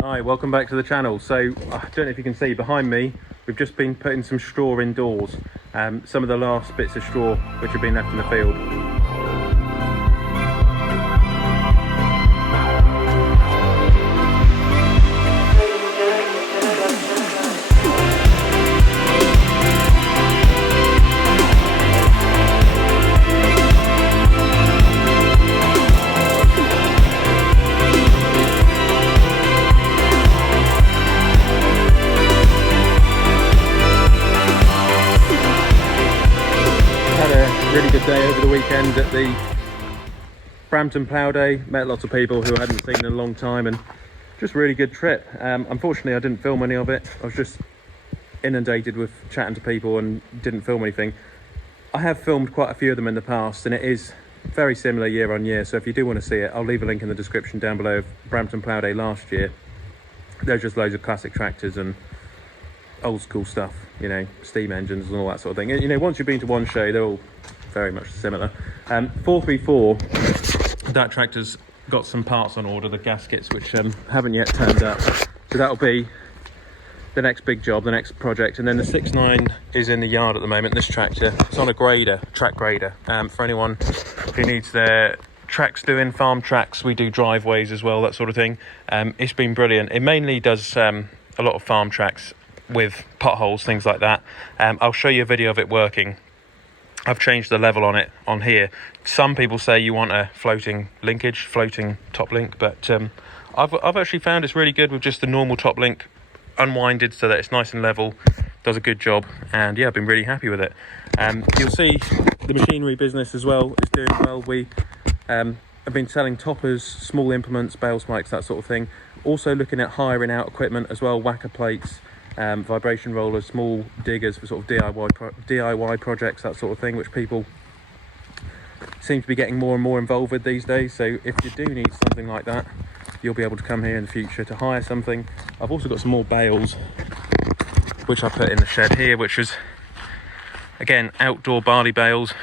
Hi, welcome back to the channel. So I don't know if you can see behind me, we've just been putting some straw indoors. Some of the last bits of straw which have been left in the field. Really good day over the weekend at the Brampton Plough Day. Met lots of people who I hadn't seen in a long time, and just really good trip. Unfortunately I didn't film any of it. I was just inundated with chatting to people and didn't film anything. I have filmed quite a few of them in the past, and it is very similar year on year, so if you do want to see it, I'll leave a link in the description down below of Brampton Plough Day last year. There's just loads of classic tractors and old school stuff, you know, steam engines and all that sort of thing. You know, once you've been to one show, they're all very much similar. 434, that tractor's got some parts on order, the gaskets, which haven't yet turned up, so that'll be the next big job, the next project. And then the 69 is in the yard at the moment. This tractor, it's on a grader, track grader, for anyone who needs their tracks doing, farm tracks. We do driveways as well, that sort of thing. It's been brilliant. It mainly does a lot of farm tracks with potholes, things like that. I'll show you a video of it working. I've changed the level on it on here. Some people say you want a floating linkage, floating top link, but I've actually found it's really good with just the normal top link unwinded so that it's nice and level. Does a good job, and yeah, I've been really happy with it. You'll see the machinery business as well is doing well. We have been selling toppers, small implements, bale spikes, that sort of thing. Also looking at hiring out equipment as well, whacker plates, vibration rollers, small diggers for sort of DIY projects, that sort of thing, which people seem to be getting more and more involved with these days. So if you do need something like that, you'll be able to come here in the future to hire something. I've also got some more bales which I put in the shed here, which is again outdoor barley bales.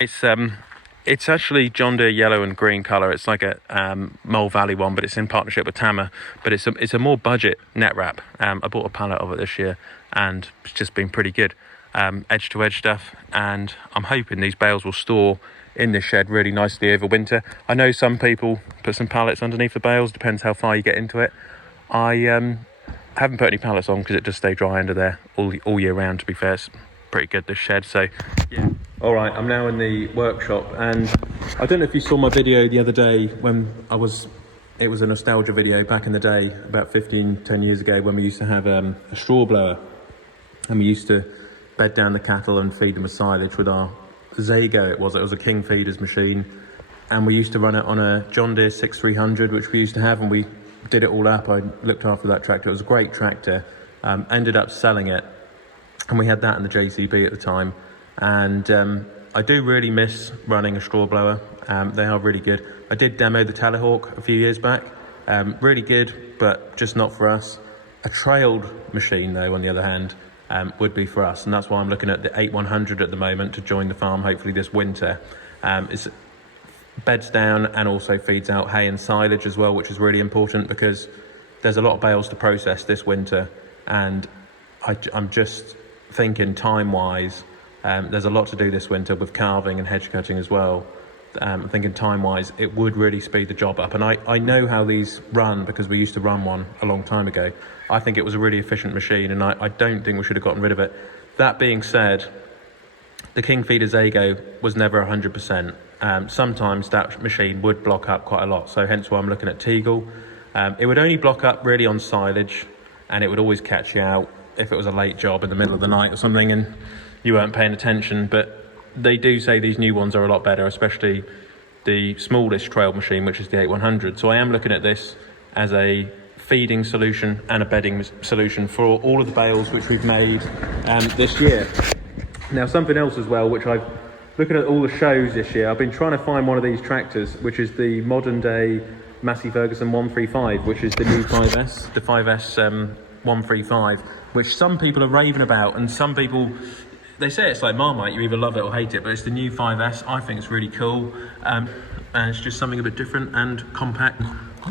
It's actually John Deere yellow and green colour. It's like a Mole Valley one, but it's in partnership with Tama. But it's a more budget net wrap. I bought a pallet of it this year, and it's just been pretty good. Edge to edge stuff, and I'm hoping these bales will store in this shed really nicely over winter. I know some people put some pallets underneath the bales, depends how far you get into it. I haven't put any pallets on because it just stay dry under there all year round, to be fair. It's pretty good, this shed, so yeah. All right, I'm now in the workshop, and I don't know if you saw my video the other day when it was a nostalgia video back in the day, about 10 years ago, when we used to have a straw blower, and we used to bed down the cattle and feed them with silage with our Zago. It was a King Feeders machine, and we used to run it on a John Deere 6300, which we used to have, and we did it all up. I looked after that tractor. It was a great tractor. Ended up selling it, and we had that in the JCB at the time. And I do really miss running a straw blower. They are really good. I did demo the Telehawk a few years back. Really good, but just not for us. A trailed machine, though, on the other hand, would be for us, and that's why I'm looking at the 8100 at the moment to join the farm hopefully this winter. It beds down and also feeds out hay and silage as well, which is really important because there's a lot of bales to process this winter, and I'm just thinking time-wise, there's a lot to do this winter with calving and hedge cutting as well. I'm thinking time-wise, it would really speed the job up. And I know how these run because we used to run one a long time ago. I think it was a really efficient machine, and I don't think we should have gotten rid of it. That being said, the King Feeder Zago was never 100%. Sometimes that machine would block up quite a lot, so hence why I'm looking at Teagle. It would only block up really on silage, and it would always catch you out if it was a late job in the middle of the night or something and you weren't paying attention. But they do say these new ones are a lot better, especially the smallest trail machine, which is the 8100. So I am looking at this as a feeding solution and a bedding solution for all of the bales which we've made this year. Now, something else as well, which I've looking at all the shows this year, I've been trying to find one of these tractors, which is the modern day Massey Ferguson 135, which is the new 5S, the 5S 135, which some people are raving about, and some people, they say it's like Marmite, you either love it or hate it, but it's the new 5S. I think it's really cool, and it's just something a bit different and compact.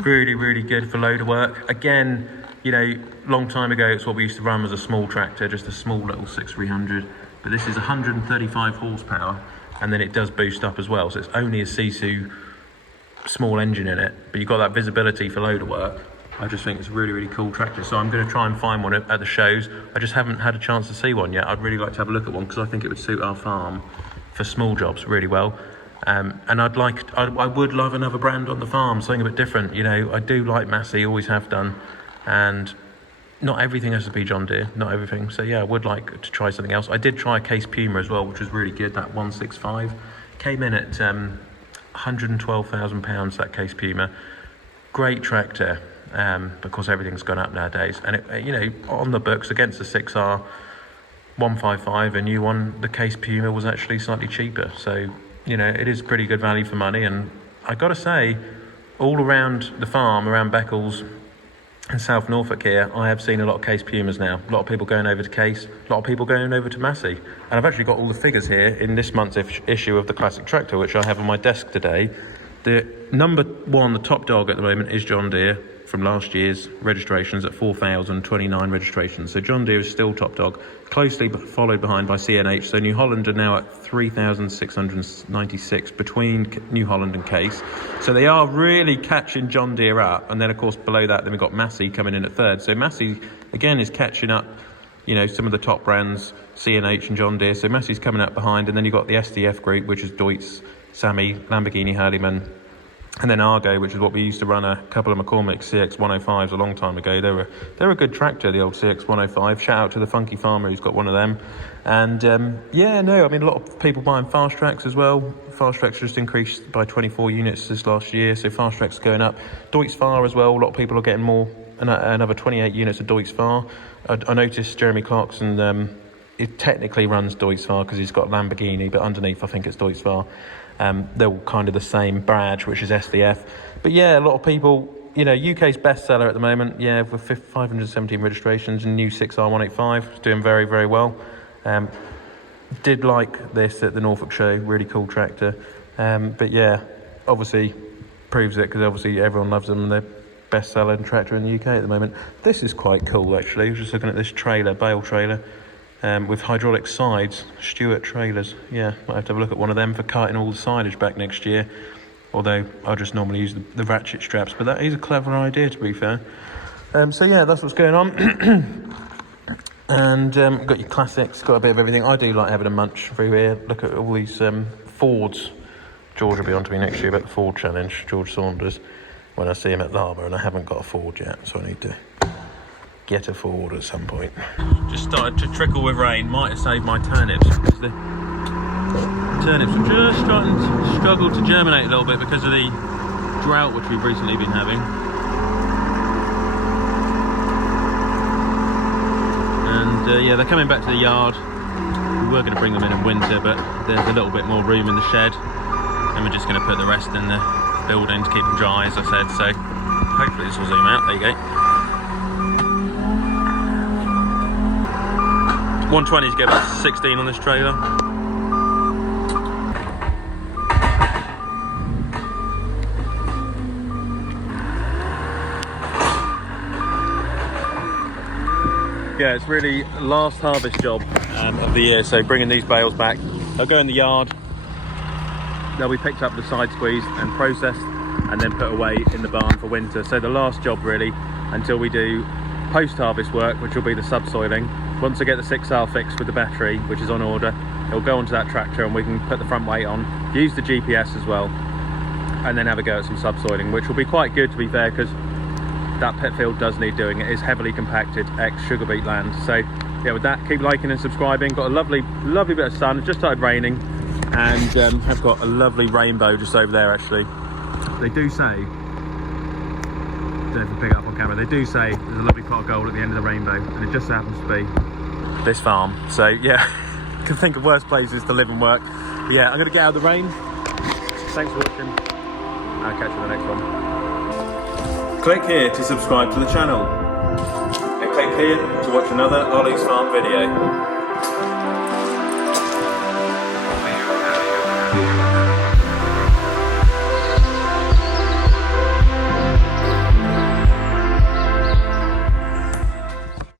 Really, really good for loader work. Again, you know, long time ago, it's what we used to run as a small tractor, just a small little 6300. But this is 135 horsepower, and then it does boost up as well. So it's only a Sisu small engine in it, but you've got that visibility for loader work. I just think it's a really, really cool tractor. So I'm going to try and find one at the shows. I just haven't had a chance to see one yet. I'd really like to have a look at one because I think it would suit our farm for small jobs really well. And I would love another brand on the farm, something a bit different. You know, I do like Massey, always have done, and not everything has to be John Deere, not everything. So yeah, I would like to try something else. I did try a Case Puma as well, which was really good. That 165 came in at £112,000. That Case Puma, great tractor. Of course, everything's gone up nowadays, and it, you know, on the books against the 6R 155, a new one, the Case Puma was actually slightly cheaper. So you know, it is pretty good value for money. And I got to say, all around the farm, around Beccles and South Norfolk here, I have seen a lot of Case Pumas now. A lot of people going over to Case, a lot of people going over to Massey. And I've actually got all the figures here in this month's issue of the Classic Tractor, which I have on my desk today. The number one, the top dog at the moment, is John Deere from last year's registrations at 4,029 registrations. So John Deere is still top dog, closely followed behind by CNH. So New Holland are now at 3,696 between New Holland and Case. So they are really catching John Deere up. And then of course below that, then we've got Massey coming in at third. So Massey again is catching up, you know, some of the top brands, CNH and John Deere. So Massey's coming up behind. And then you've got the SDF group, which is Deutz, Sammy, Lamborghini, Harleyman, and then Argo, which is what we used to run a couple of McCormick CX105s a long time ago. They're a good tractor, the old CX105. Shout out to the funky farmer who's got one of them. And yeah, no, I mean, a lot of people buying Fast Tracks as well. Fast Tracks just increased by 24 units this last year, so Fast Tracks going up. Deutz Fahr as well, a lot of people are getting more, another 28 units of Deutz Fahr. I noticed Jeremy Clarkson, it technically runs Deutz Fahr because he's got Lamborghini, but underneath I think it's Deutz Fahr. They're all kind of the same badge, which is SDF. But yeah, a lot of people, you know, UK's bestseller at the moment, yeah, with 517 registrations, and new 6R185, it's doing very, very well. Did like this at the Norfolk show, really cool tractor. But yeah, obviously proves it because obviously everyone loves them and they're best-selling tractor in the UK at the moment. This is quite cool actually. I was just looking at this trailer, bale trailer. With hydraulic sides, Stewart trailers. Yeah, might have to have a look at one of them for carting all the silage back next year. Although I just normally use the ratchet straps, but that is a clever idea to be fair. So yeah, that's what's going on. And got your classics, got a bit of everything. I do like having a munch through here. Look at all these Fords. George will be on to me next year about the Ford challenge, George Saunders, when I see him at the harbour, and I haven't got a Ford yet, so I need to get a Ford at some point. Just started to trickle with rain. Might have saved my turnips because the turnips are just starting to struggle to germinate a little bit because of the drought which we've recently been having. And yeah, they're coming back to the yard. We were going to bring them in winter, but there's a little bit more room in the shed, and we're just going to put the rest in the building to keep them dry, as I said. So hopefully this will zoom out. There you go. 120s get about 16 on this trailer. Yeah, it's really last harvest job of the year, so bringing these bales back. They'll go in the yard, they'll be picked up, the side squeezed and processed, and then put away in the barn for winter. So the last job really, until we do post-harvest work, which will be the subsoiling. Once I get the 6R fixed with the battery, which is on order, it'll go onto that tractor and we can put the front weight on, use the GPS as well, and then have a go at some subsoiling, which will be quite good to be fair, because that pit field does need doing. It is heavily compacted, ex-sugar beet land. So yeah, with that, keep liking and subscribing. Got a lovely bit of sun. It just started raining, and have got a lovely rainbow just over there actually. They do say, don't know if you pick it up on camera, they do say there's a lovely pot of gold at the end of the rainbow, and it just happens to be this farm. So yeah, can think of worse places to live and work. But yeah, I'm gonna get out of the rain. Thanks for watching. I'll catch you in the next one. Click here to subscribe to the channel, and click here to watch another Olly's Farm video.